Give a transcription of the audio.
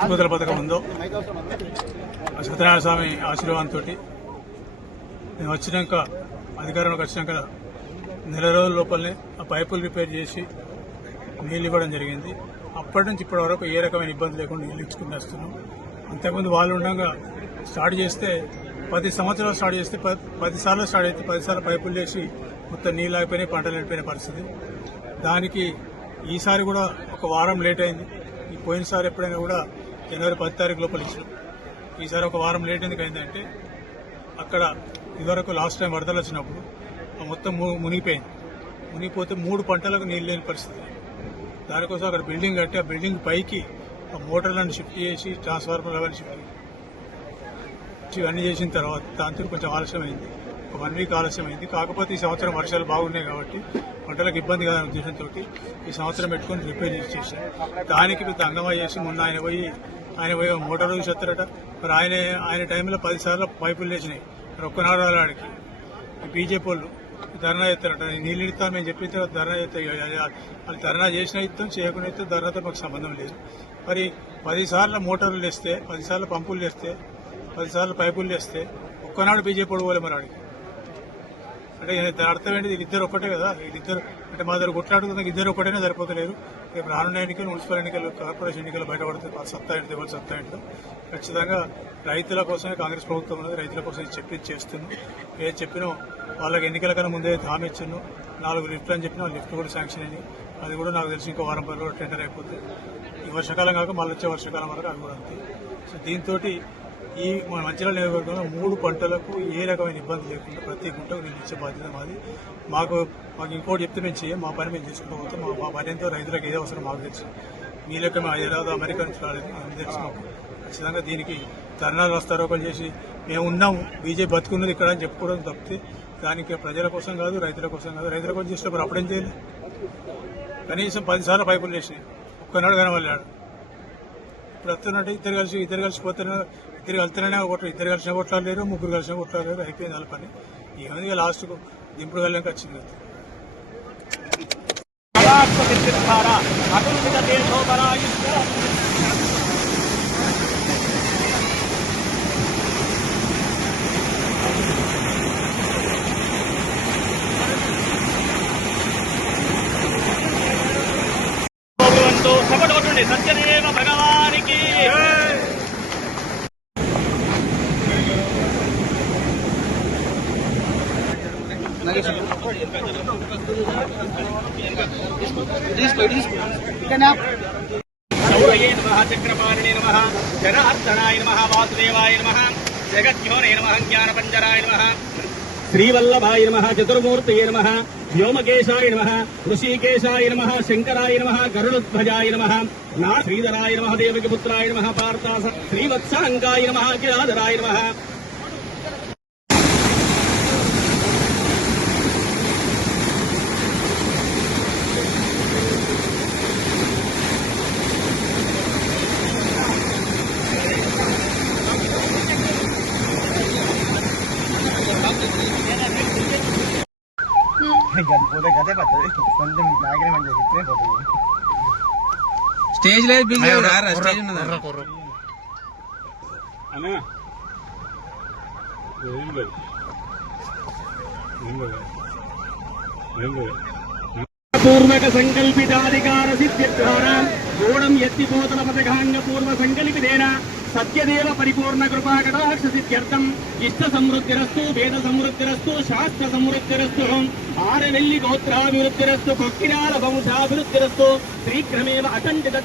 ఎత్తిపోతల పథకం ఉందో సత్యనారాయణ స్వామి ఆశీర్వాదంతో మేము వచ్చినాక అధికారంలోకి వచ్చినాక నెల రోజుల లోపలనే ఆ పైపులు రిపేర్ చేసి నీళ్ళు ఇవ్వడం జరిగింది. అప్పటి నుంచి ఇప్పటి వరకు ఏ రకమైన ఇబ్బంది లేకుండా నీళ్ళు ఇచ్చుకుని వస్తున్నాం. అంతకుముందు వాళ్ళు ఉండగా స్టార్ట్ చేస్తే 10 సంవత్సరాలు స్టార్ట్ చేస్తే 10 సార్లు స్టార్ట్ అయితే 10 సార్లు పైపులు చేసి మొత్తం నీళ్ళు అయిపోయినాయి, పంటలు వెళ్ళిపోయిన పరిస్థితి. దానికి ఈసారి కూడా ఒక వారం లేట్ అయింది. ఈ పోయినసారి ఎప్పుడైనా కూడా జనవరి 10 తారీఖు లోపల ఇచ్చినాం. ఈసారి ఒక వారం లేట్ ఎందుకు అయిందంటే అక్కడ ఇదివరకు లాస్ట్ టైం వరదలు వచ్చినప్పుడు మొత్తం మునిగిపోయింది. మునిగిపోతే 3 పంటలకు నీళ్ళు లేని పరిస్థితి. దానికోసం అక్కడ బిల్డింగ్ కట్టి ఆ బిల్డింగ్ పైకి ఆ మోటార్లను షిఫ్ట్ చేసి ట్రాన్స్ఫార్మర్ అవన్నీ షిఫ్ట్ ఇవన్నీ చేసిన తర్వాత దాంతో కొంచెం ఆలస్యమైంది. ఒక 1 వీక్ ఆలస్యమైంది. కాకపోతే ఈ సంవత్సరం వర్షాలు బాగున్నాయి కాబట్టి పంటలకు ఇబ్బంది కాదనే ఉద్దేశంతో ఈ సంవత్సరం పెట్టుకుని రిపేర్ చేశారు. దానికి పెద్ద అంగమా చేసి మొన్న ఆయన పోయి మోటార్ చెప్తారట. మరి ఆయన టైంలో 10 సార్లు పైపులు లేచినాయి. మరి ఒక్కనాడు ఆడికి బీజేపీ వాళ్ళు ధర్నా చేస్తారట. నీళ్ళు ఇస్తాం మేము చెప్పిన తర్వాత ధర్నా చేస్తే వాళ్ళు ధర్నా చేసినా ఇస్తాం, చేయకుండా ఇస్తాం, ధర్నాతో మాకు సంబంధం లేదు. మరి 10 సార్లు మోటార్లు వేస్తే 10 సార్లు పంపులు వేస్తే 10 సార్లు పైపులు వేస్తే ఒక్కనాడు బీజేపీ పోలే మరి ఆడికి. అంటే అర్థం ఏంటి? వీళ్ళిద్దరు ఒక్కటే కదా. వీళ్ళిద్దరు అంటే మా దగ్గర కొట్లాడుతున్న ఇద్దరు ఒక్కటైనా సరిపోతలేరు. రేపు రానున్న ఎన్నికలు, మున్సిపల్ ఎన్నికలు, కార్పొరేషన్ ఎన్నికలు బయటపడితే సత్తా ఏంటి, ఎవరు సత్తా ఏంటో ఖచ్చితంగా రైతుల కోసమే కాంగ్రెస్ ప్రభుత్వం ఉన్నది. రైతుల కోసం చెప్పి చేస్తున్నాం. ఏది చెప్పినా వాళ్ళకి ఎన్నికల కన్నా ముందే హామీ ఇచ్చాను. 4 లిఫ్ట్లు అని చెప్పిన లిఫ్ట్ కూడా శాంక్షన్ అయింది. అది కూడా నాకు తెలిసి ఇంకో వారం 10 రోజులు టెండర్ అయిపోతుంది. ఈ వర్షాకాలం కాక మళ్ళీ వచ్చే వర్షాకాలం వరకు అది కూడా అంతే. సో దీంతో ఈ మన మంచిర్యాల నియోజకవర్గంలో 3 పంటలకు ఏ రకమైన ఇబ్బంది లేకుండా ప్రతి గుంటకు నేను ఇచ్చే బాధ్యత మాది. మాకు ఇంకోటి చెప్తే మేము చేయం. మా పని మేము చేసుకుంటూ పోతాం. మా పని ఎంతో రైతులకు ఏదో అవసరం మాకు తెలుసు. మీ లెక్క మేము ఏదో అమెరికా నుంచి రాలేదు, మేము తెలుసు మాకు. ఖచ్చితంగా దీనికి ధర్నాలు రాస్తారోకలు చేసి మేము ఉన్నాము, బీజేపీ బతుకున్నది ఇక్కడ అని చెప్పుకోవడం తప్పితే దానికి ప్రజల కోసం కాదు, రైతుల కోసం కాదు. రైతుల కోసం చేసినప్పుడు అప్పుడేం చేయాలి? కనీసం 10 సార్లు పైపులు చేసినాయి, ఒక్కనాడు కనవల్లాడు. ఇప్పుడు వస్తున్నట్టు ఇద్దరు కలిసి పోతున్నా, ఇద్దరు వెళ్తున్నానే ఒకటి, ఇద్దరు కలిసిన కొట్లాడలేరు, ముగ్గురు కలిసిన కొట్లాడలేరు. అయిపోయింది వాళ్ళ పని. ఏమైంది లాస్ట్కు దింపుడు వెళ్ళాక వచ్చింది. సత్యదేవ భగవానికి శౌరయే నమః, చక్రపాణినే నమః, జనార్దనాయ నమః, వాసుదేవాయ నమః, జగద్యోనే నమః, జ్ఞానపంజరాయ నమః, శ్రీవల్లభాయ నమః, చతుర్మూర్తయే నమః, వ్యోమకేశాయ నమః, ఋషికేశాయ నమః, శంకరాయ నమః, గరుడధ్వజాయ నమః, శ్రీధరాయ నమః, దేవకిపుత్రాయ నమః, పార్థాస శ్రీవత్సాంగాయ నమః, కిరాధరాయ నమః. స్టేజ్ లేదు, బిజీ స్టేజ్ ఉన్నదా? పూర్వక సంకల్పితాధికార సిద్ధ్యర్థానాం గూఢం ఎత్తిపోతల పథకాంగ పూర్వ సంకల్పితేన సత్యదేవ పరిపూర్ణ కృపా కటాక్ష సిద్ధ్యర్థం ఇష్ట సమృద్ధిరస్తు, వేద సమృద్ధిరస్తు, శాస్త్ర సమృద్ధిరస్తు, ఆరవెల్లి గోత్రాభివృద్ధిరస్తు, కొక్కిరాల వంశాభివృద్ధిరస్తు, శీఘ్రమేవ అచండిత